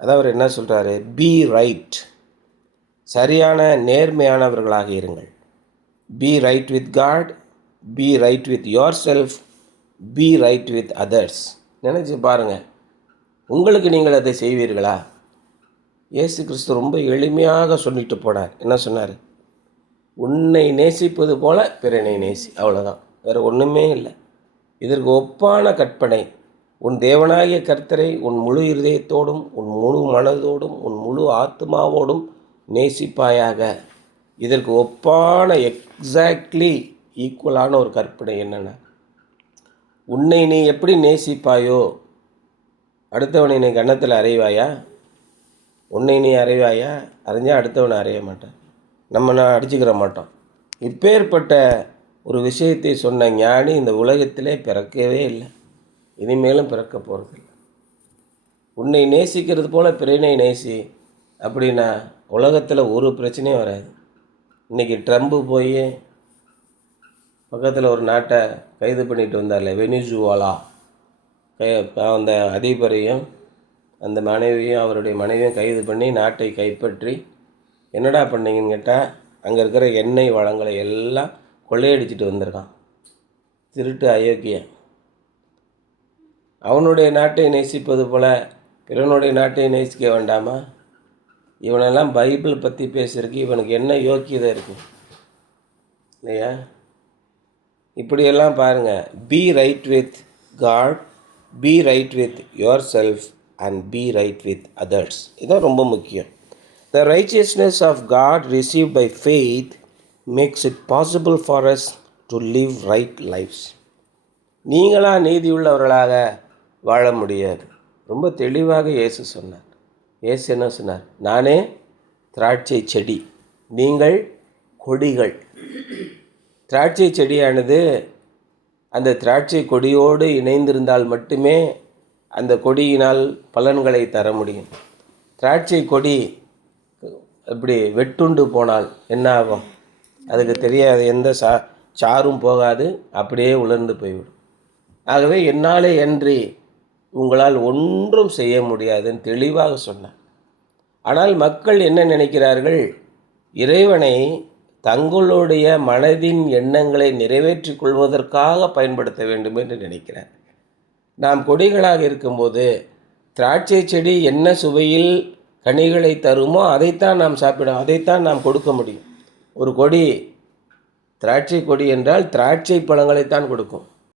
அதான் அவர் என்ன சொல்கிறாரு, பி ரைட், சரியான நேர்மையானவர்களாக இருங்கள். Be right with God, be right with yourself, be right with others. நினச்சி பாருங்கள், உங்களுக்கு நீங்கள் அதை செய்வீர்களா? இயேசு கிறிஸ்து ரொம்ப எளிமையாக சொல்லிட்டு போனார். என்ன சொன்னார்? உன்னை நேசிப்பது போல பிறனை நேசி, அவ்வளோதான், வேறு ஒன்றுமே இல்லை. இதற்கு ஒப்பான கற்பனை, உன் தேவனாகிய கர்த்தரை உன் முழு இருதயத்தோடும் உன் முழு மனதோடும் உன் முழு ஆத்மாவோடும் நேசிப்பாயாக. இதற்கு ஒப்பான எக்ஸாக்ட்லி ஈக்குவலான ஒரு கற்பனை என்னென்னா, உன்னை நீ எப்படி நேசிப்பாயோ அடுத்தவனை நீ கன்னத்தில் அறைவாயா? உன்னை நீ அறைவாயா? அறிஞ்சால் அடுத்தவனை அறைய மாட்டேன், நான் அடிச்சுக்கிற மாட்டோம். இப்பேற்பட்ட ஒரு விஷயத்தை சொன்ன ஞானி இந்த உலகத்திலே பிறக்கவே இல்லை, இனிமேலும் பிறக்க போகிறதில்லை. உன்னை நேசிக்கிறது போல் பிறனை நேசி அப்படின்னா உலகத்தில் ஒரு பிரச்சனையும் வராது. இன்றைக்கி ட்ரம்ப்பு போய் பக்கத்தில் ஒரு நாட்டை கைது பண்ணிட்டு வந்தார்ல, வெனிசுவாலா, அந்த அதிபரையும் அந்த மனைவியும் அவருடைய மனைவியும் கைது பண்ணி நாட்டை கைப்பற்றி என்னடா பண்ணீங்கன்னு கேட்டால், அங்கே இருக்கிற எண்ணெய் வளங்களை எல்லாம் கொள்ளையடிச்சிட்டு வந்திருக்கான். திருட்டு அயோக்கியன். அவனுடைய நாட்டை நேசிப்பது போல் பிறனுடைய நாட்டை நேசிக்க வேண்டாமா? இவனெல்லாம் பைபிள் பற்றி பேசுறதுக்கு இவனுக்கு என்ன யோக்கியதை இருக்குது இல்லையா? இப்படியெல்லாம் பாருங்கள். Be right with God, be right with yourself and be right with others. இதுதான் ரொம்ப முக்கியம். The righteousness of God received by faith makes it possible for us to live right lives. நீங்களாக நீதியுள்ளவர்களாக வாழ முடியாது. ரொம்ப தெளிவாக இயேசு சொன்னார். இயேசு என்ன சொன்னார்? நானே திராட்சை செடி, நீங்கள் கொடிகள். திராட்சை செடியானது அந்த திராட்சை கொடியோடு இணைந்திருந்தால் மட்டுமே அந்த கொடியினால் பலன்களை தர முடியும். திராட்சை கொடி இப்படி வெட்டுண்டு போனால் என்ன ஆகும்? அதுக்கு தெரியாது, எந்த சாரும் போகாது, அப்படியே உலர்ந்து போய்விடும். ஆகவே என்னாலே அன்றி உங்களால் ஒன்றும் செய்ய முடியாதுன்னு தெளிவாக சொன்னார். ஆனால் மக்கள் என்ன நினைக்கிறார்கள்? இறைவனை தங்களுடைய மனதின் எண்ணங்களை நிறைவேற்றி கொள்வதற்காக பயன்படுத்த வேண்டும் என்று நினைக்கிறார். நாம் கொடிகளாக இருக்கும்போது திராட்சை செடி என்ன சுவையில் கனிகளை தருமோ அதைத்தான் நாம் சாப்பிடும், அதைத்தான் நாம் கொடுக்க முடியும். ஒரு கொடி திராட்சை கொடி என்றால் திராட்சை பழங்களைத்தான் கொடுக்கும்.